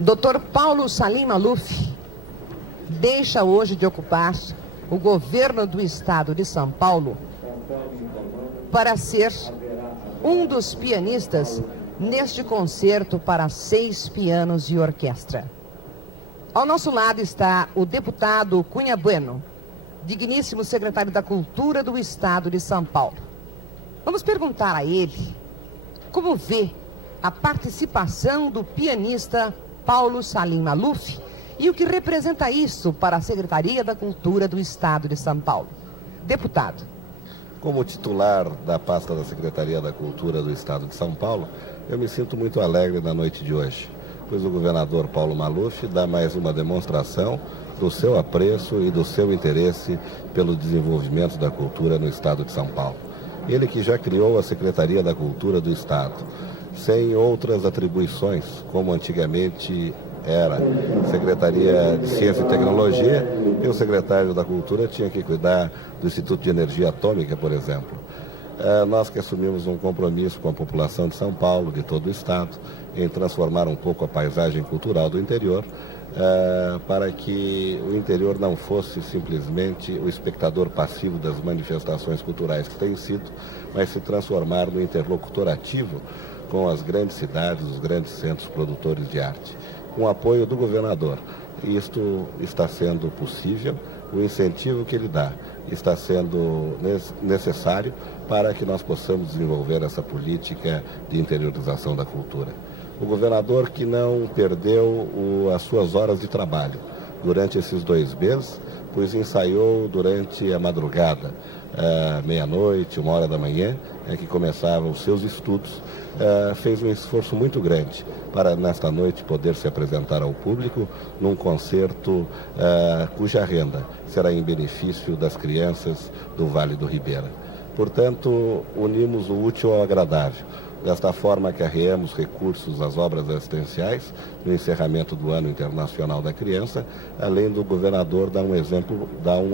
Dr. Paulo Maluf deixa hoje de ocupar o governo do estado de São Paulo para ser um dos pianistas neste concerto para 6 pianos e orquestra. Ao nosso lado está o deputado Cunha Bueno, digníssimo secretário da Cultura do estado de São Paulo. Vamos perguntar a ele como vê a participação do pianista Paulo Maluf e o que representa isso para a Secretaria da Cultura do estado de São Paulo. Deputado. Como titular da pasta da Secretaria da Cultura do estado de São Paulo, eu me sinto muito alegre na noite de hoje, pois o governador Paulo Maluf dá mais uma demonstração do seu apreço e do seu interesse pelo desenvolvimento da cultura no estado de São Paulo. Ele que já criou a Secretaria da Cultura do estado, sem outras atribuições, como antigamente era Secretaria de Ciência e Tecnologia, e o secretário da Cultura tinha que cuidar do Instituto de Energia Atômica, por exemplo. Nós que assumimos um compromisso com a população de São Paulo, de todo o estado, em transformar um pouco a paisagem cultural do interior, para que o interior não fosse simplesmente o espectador passivo das manifestações culturais que tem sido, mas se transformar no interlocutor ativo com as grandes cidades, os grandes centros produtores de arte. Com o apoio do governador, isto está sendo possível, o incentivo que ele dá está sendo necessário para que nós possamos desenvolver essa política de interiorização da cultura. O governador que não perdeu as suas horas de trabalho durante esses 2 meses, pois ensaiou durante a madrugada, meia-noite, 1h da manhã, que começavam os seus estudos, fez um esforço muito grande para, nesta noite, poder se apresentar ao público num concerto cuja renda será em benefício das crianças do Vale do Ribeira. Portanto, unimos o útil ao agradável. Desta forma, carreamos recursos às obras assistenciais no encerramento do Ano Internacional da Criança, além do governador dar um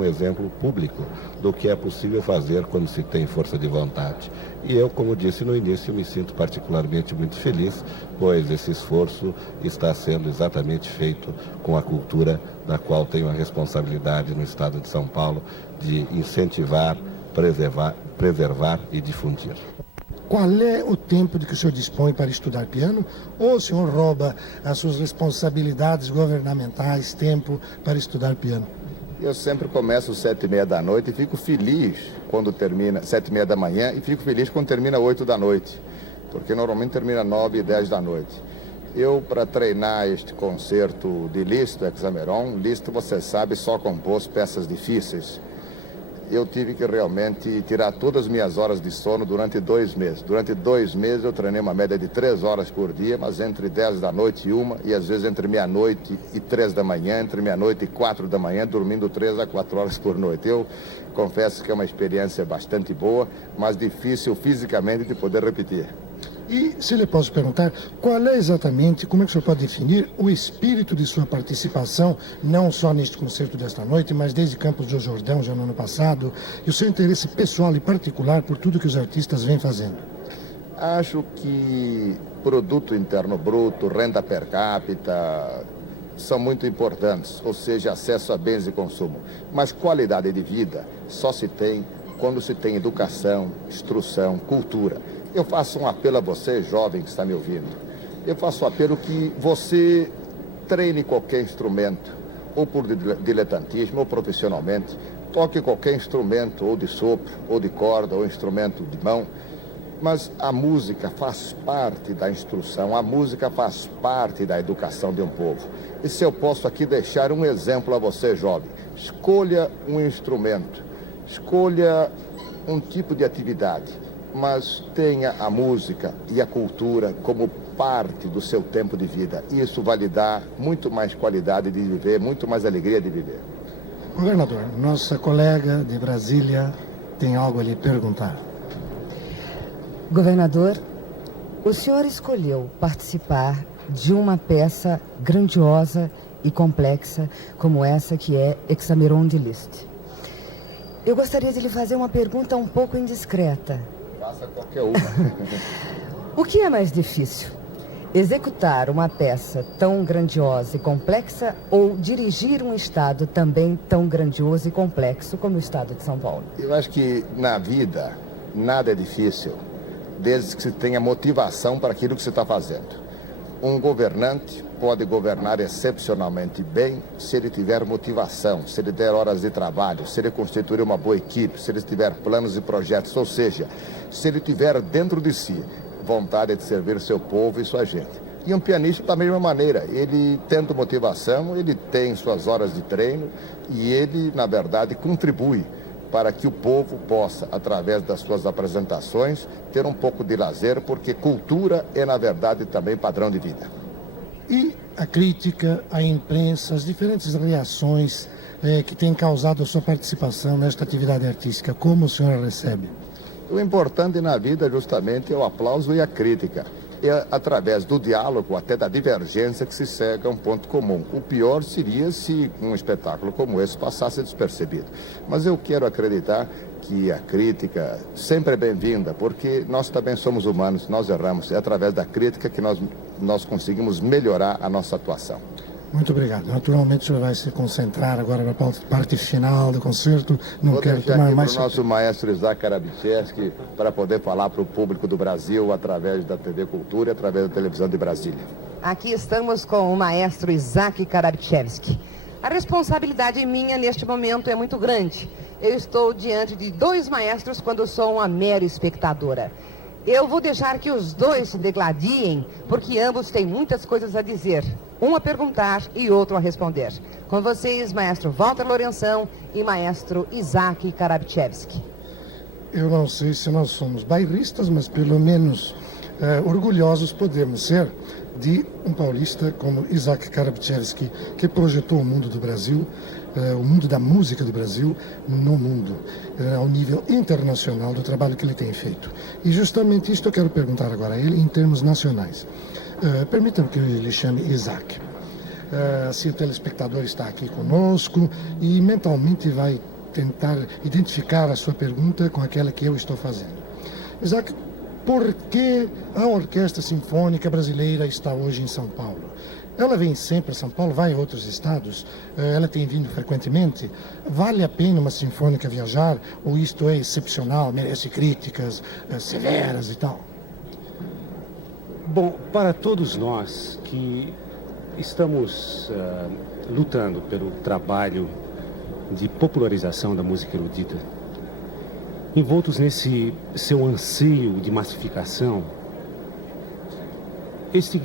exemplo público do que é possível fazer quando se tem força de vontade. E eu, como disse no início, me sinto particularmente muito feliz, pois esse esforço está sendo exatamente feito com a cultura, da qual tenho a responsabilidade no estado de São Paulo de incentivar, preservar e difundir. Qual é o tempo de que o senhor dispõe para estudar piano? Ou o senhor rouba as suas responsabilidades governamentais, tempo para estudar piano? Eu sempre começo às 7h30 da noite e fico feliz quando termina 7h30 da manhã e fico feliz quando termina 8 da noite, porque normalmente termina 9 e 10 da noite. Eu, para treinar este concerto de Liszt, Hexameron, Liszt, você sabe, só compôs peças difíceis. Eu tive que realmente tirar todas as minhas horas de sono durante 2 meses. Durante 2 meses eu treinei uma média de 3 horas por dia, mas entre 10 da noite e 1, e às vezes entre meia-noite e 3 da manhã, entre meia-noite e 4 da manhã, dormindo 3 a 4 horas por noite. Eu confesso que é uma experiência bastante boa, mas difícil fisicamente de poder repetir. E, se lhe posso perguntar, qual é exatamente, como é que o senhor pode definir o espírito de sua participação, não só neste concerto desta noite, mas desde Campos do Jordão, já no ano passado, e o seu interesse pessoal e particular por tudo que os artistas vêm fazendo? Acho que produto interno bruto, renda per capita, são muito importantes, ou seja, acesso a bens de consumo. Mas qualidade de vida só se tem quando se tem educação, instrução, cultura. Eu faço um apelo a você, jovem que está me ouvindo. Eu faço um apelo que você treine qualquer instrumento, ou por diletantismo, ou profissionalmente. Toque qualquer instrumento, ou de sopro, ou de corda, ou instrumento de mão. Mas a música faz parte da instrução, a música faz parte da educação de um povo. E se eu posso aqui deixar um exemplo a você, jovem, escolha um instrumento, escolha um tipo de atividade, mas tenha a música e a cultura como parte do seu tempo de vida. Isso vai lhe dar muito mais qualidade de viver, muito mais alegria de viver. Governador, nossa colega de Brasília tem algo a lhe perguntar. Governador, o senhor escolheu participar de uma peça grandiosa e complexa como essa que é Hexameron de Liszt. Eu gostaria de lhe fazer uma pergunta um pouco indiscreta. Faça qualquer uma. O que é mais difícil? executar uma peça tão grandiosa e complexa ou dirigir um estado também tão grandioso e complexo como o estado de São Paulo? Eu acho que na vida nada é difícil, desde que se tenha motivação para aquilo que se está fazendo. Um governante pode governar excepcionalmente bem se ele tiver motivação, se ele der horas de trabalho, se ele constituir uma boa equipe, se ele tiver planos e projetos, ou seja, se ele tiver dentro de si vontade de servir seu povo e sua gente. E um pianista da mesma maneira, ele tendo motivação, ele tem suas horas de treino e ele, na verdade, contribui para que o povo possa, através das suas apresentações, ter um pouco de lazer, porque cultura é, na verdade, também padrão de vida. E a crítica, a imprensa, as diferentes reações que têm causado a sua participação nesta atividade artística, como o senhor recebe? O importante na vida, justamente, é o aplauso e a crítica. É através do diálogo, até da divergência, que se chega a um ponto comum. O pior seria se um espetáculo como esse passasse despercebido. Mas eu quero acreditar que a crítica sempre é bem-vinda, porque nós também somos humanos, nós erramos. É através da crítica que nós conseguimos melhorar a nossa atuação. Muito obrigado. Naturalmente o senhor vai se concentrar agora na parte final do concerto. Não quero tomar mais... Vou deixar aqui para o nosso maestro Isaac Karabichevski para poder falar para o público do Brasil através da TV Cultura e através da televisão de Brasília. Aqui estamos com o maestro Isaac Karabichevski. A responsabilidade minha neste momento é muito grande. Eu estou diante de dois maestros quando sou uma mera espectadora. Eu vou deixar que os dois se degladiem, porque ambos têm muitas coisas a dizer. Um a perguntar e outro a responder. Com vocês, maestro Walter Lourenção e maestro Isaac Karabichevski. Eu não sei se nós somos bairristas, mas pelo menos orgulhosos podemos ser de um paulista como Isaac Karabichevski, que projetou o mundo do Brasil, o mundo da música do Brasil no mundo, ao nível internacional do trabalho que ele tem feito. E justamente isto eu quero perguntar agora a ele em termos nacionais. Permitam que eu lhe chame Isaac. Se o telespectador está aqui conosco e mentalmente vai tentar identificar a sua pergunta com aquela que eu estou fazendo. Isaac, por que a Orquestra Sinfônica Brasileira está hoje em São Paulo? Ela vem sempre a São Paulo, vai a outros estados, ela tem vindo frequentemente. Vale a pena uma sinfônica viajar ou isto é excepcional, merece críticas severas e tal? Bom, para todos nós que estamos lutando pelo trabalho de popularização da música erudita, envoltos nesse seu anseio de massificação, este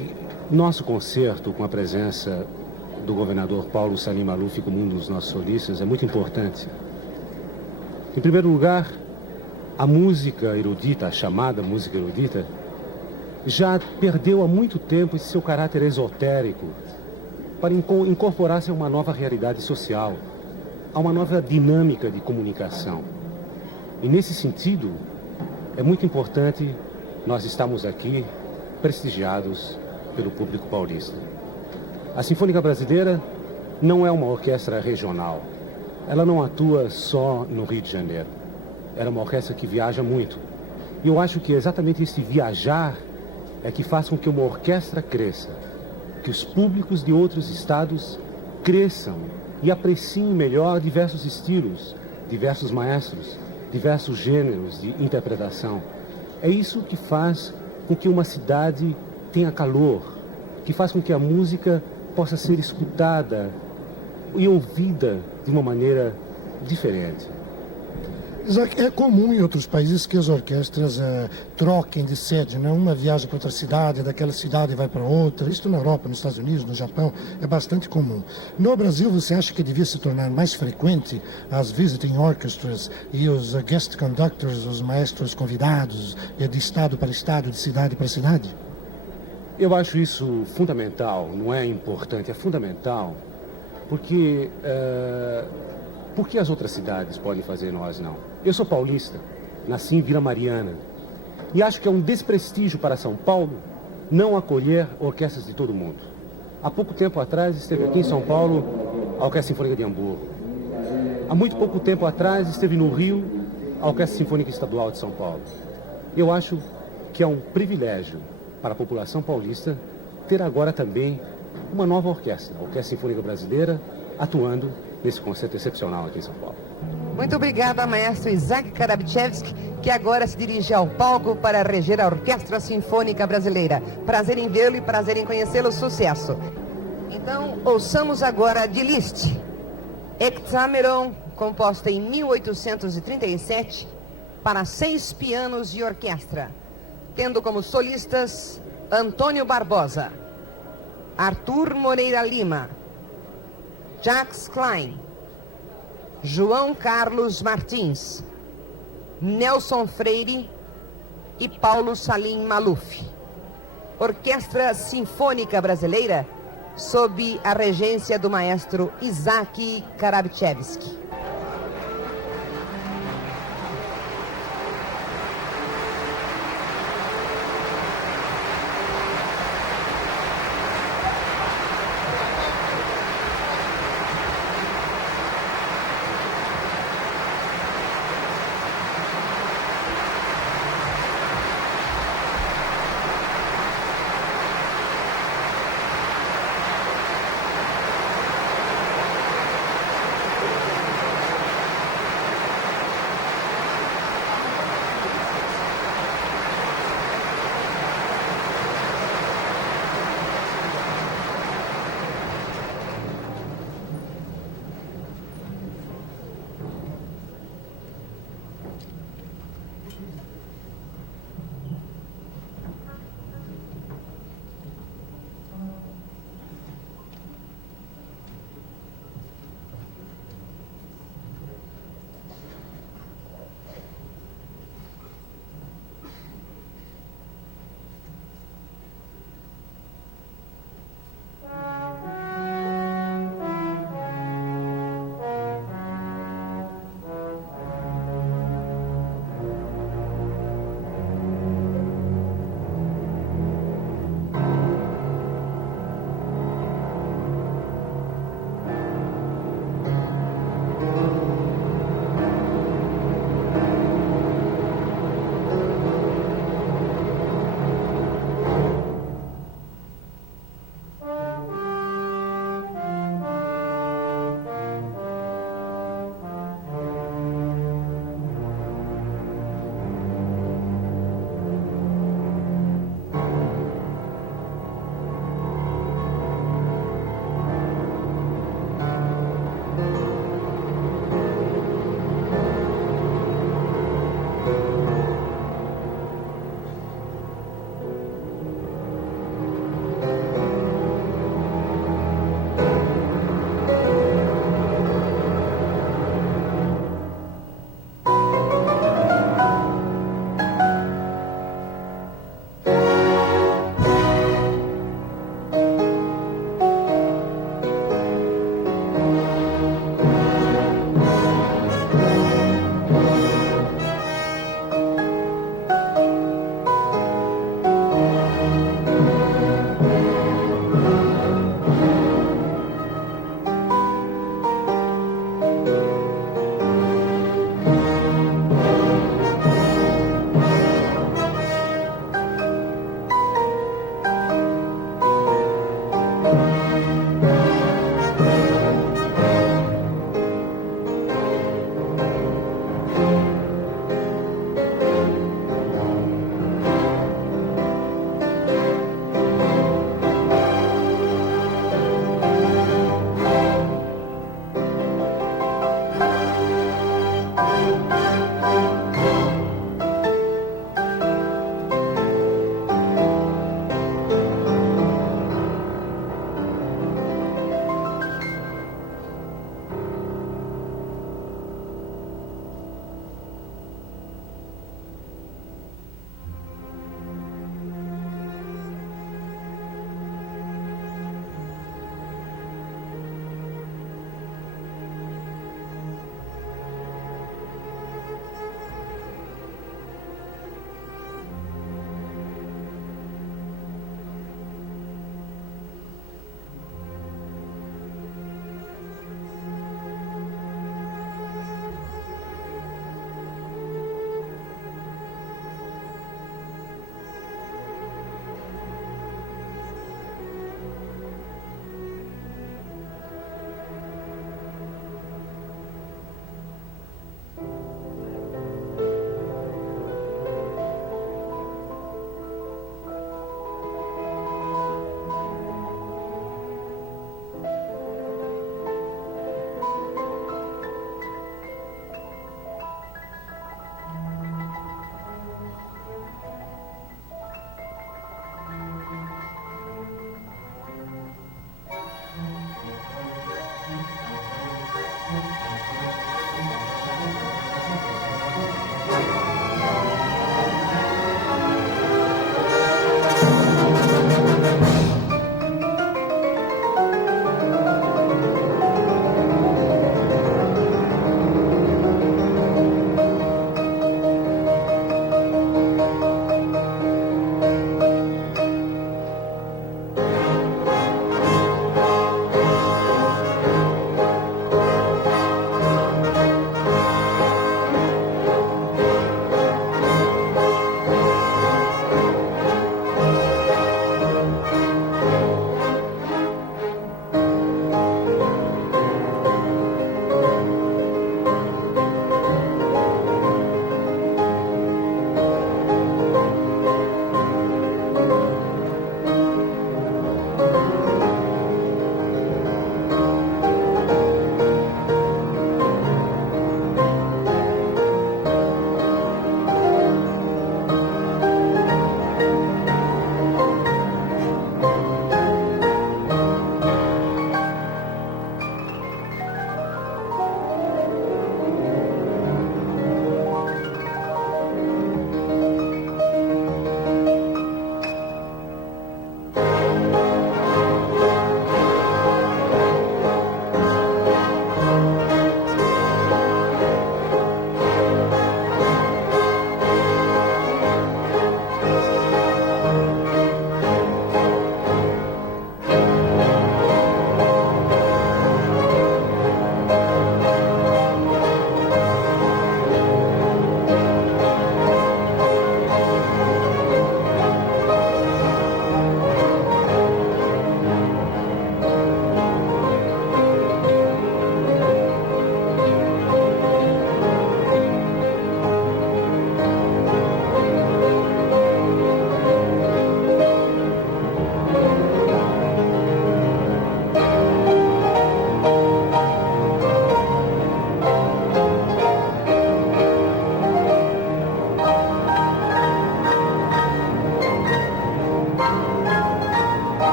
nosso concerto com a presença do governador Paulo Maluf como um dos nossos solistas é muito importante. Em primeiro lugar, a música erudita, a chamada música erudita, já perdeu há muito tempo esse seu caráter esotérico para incorporar-se a uma nova realidade social, a uma nova dinâmica de comunicação. E nesse sentido, é muito importante nós estarmos aqui prestigiados pelo público paulista. A Sinfônica Brasileira não é uma orquestra regional. Ela não atua só no Rio de Janeiro. Ela é uma orquestra que viaja muito. E eu acho que exatamente esse viajar é que faz com que uma orquestra cresça, que os públicos de outros estados cresçam e apreciem melhor diversos estilos, diversos maestros, diversos gêneros de interpretação. É isso que faz com que uma cidade tenha calor, que faz com que a música possa ser escutada e ouvida de uma maneira diferente. Isaac, é comum em outros países que as orquestras troquem de sede, né? Uma viaja para outra cidade, daquela cidade vai para outra. Isso na Europa, nos Estados Unidos, no Japão, é bastante comum. No Brasil, você acha que devia se tornar mais frequente as visiting orchestras e os guest conductors, os maestros convidados, de estado para estado, de cidade para cidade? Eu acho isso fundamental, não é importante, é fundamental, porque por que as outras cidades podem fazer e nós não? Eu sou paulista, nasci em Vila Mariana, e acho que é um desprestígio para São Paulo não acolher orquestras de todo mundo. Há pouco tempo atrás esteve aqui em São Paulo a Orquestra Sinfônica de Hamburgo. Há muito pouco tempo atrás esteve no Rio a Orquestra Sinfônica Estadual de São Paulo. Eu acho que é um privilégio para a população paulista ter agora também uma nova orquestra, a Orquestra Sinfônica Brasileira, atuando nesse concerto excepcional aqui em São Paulo. Muito obrigada, maestro Isaac Karabchevsky, que agora se dirige ao palco para reger a Orquestra Sinfônica Brasileira. Prazer em vê-lo e prazer em conhecê-lo. Sucesso. Então, ouçamos agora de Liszt, Hexameron, composta em 1837, para 6 pianos e orquestra, tendo como solistas Antônio Barbosa, Arthur Moreira Lima, Jacques Klein, João Carlos Martins, Nelson Freire e Paulo Salim Maluf. Orquestra Sinfônica Brasileira, sob a regência do maestro Isaac Karabchevsky.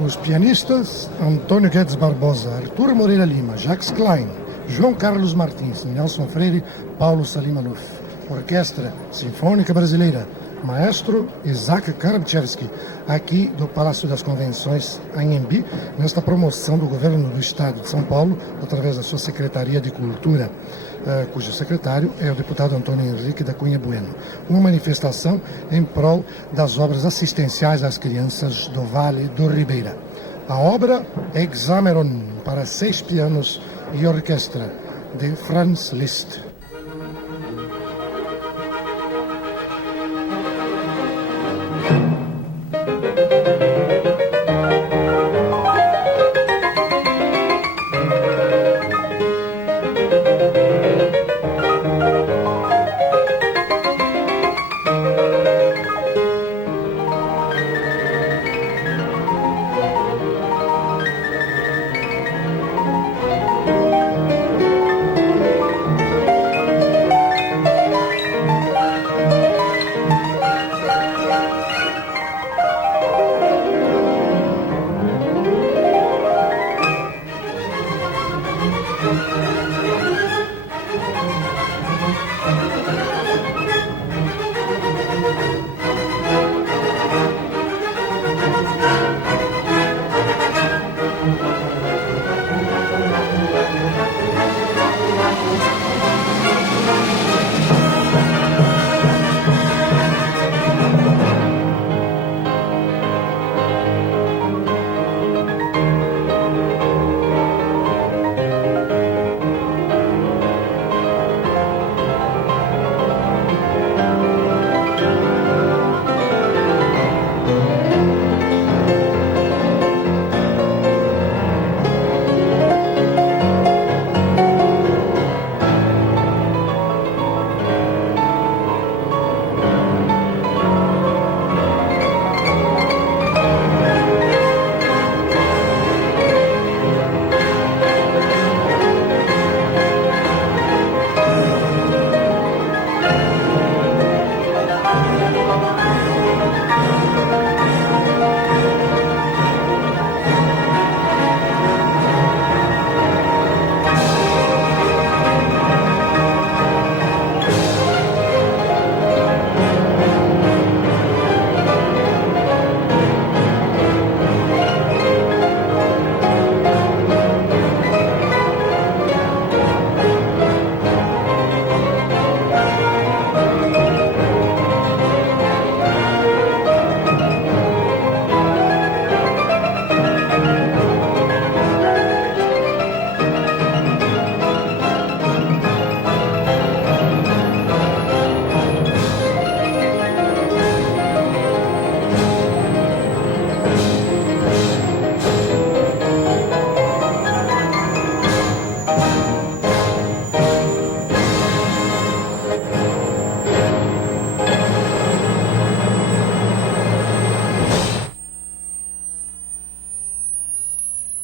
Os pianistas Antônio Guedes Barbosa, Arthur Moreira Lima, Jacques Klein, João Carlos Martins, Nelson Freire, Paulo Salim Maluf. Orquestra Sinfônica Brasileira, Maestro Isaac Karabchevski, aqui do Palácio das Convenções, Anhembi, nesta promoção do governo do Estado de São Paulo, através da sua Secretaria de Cultura, cujo secretário é o deputado Antônio Henrique da Cunha Bueno. Uma manifestação em prol das obras assistenciais às crianças do Vale do Ribeira. A obra Hexameron, para 6 pianos e orquestra, de Franz Liszt.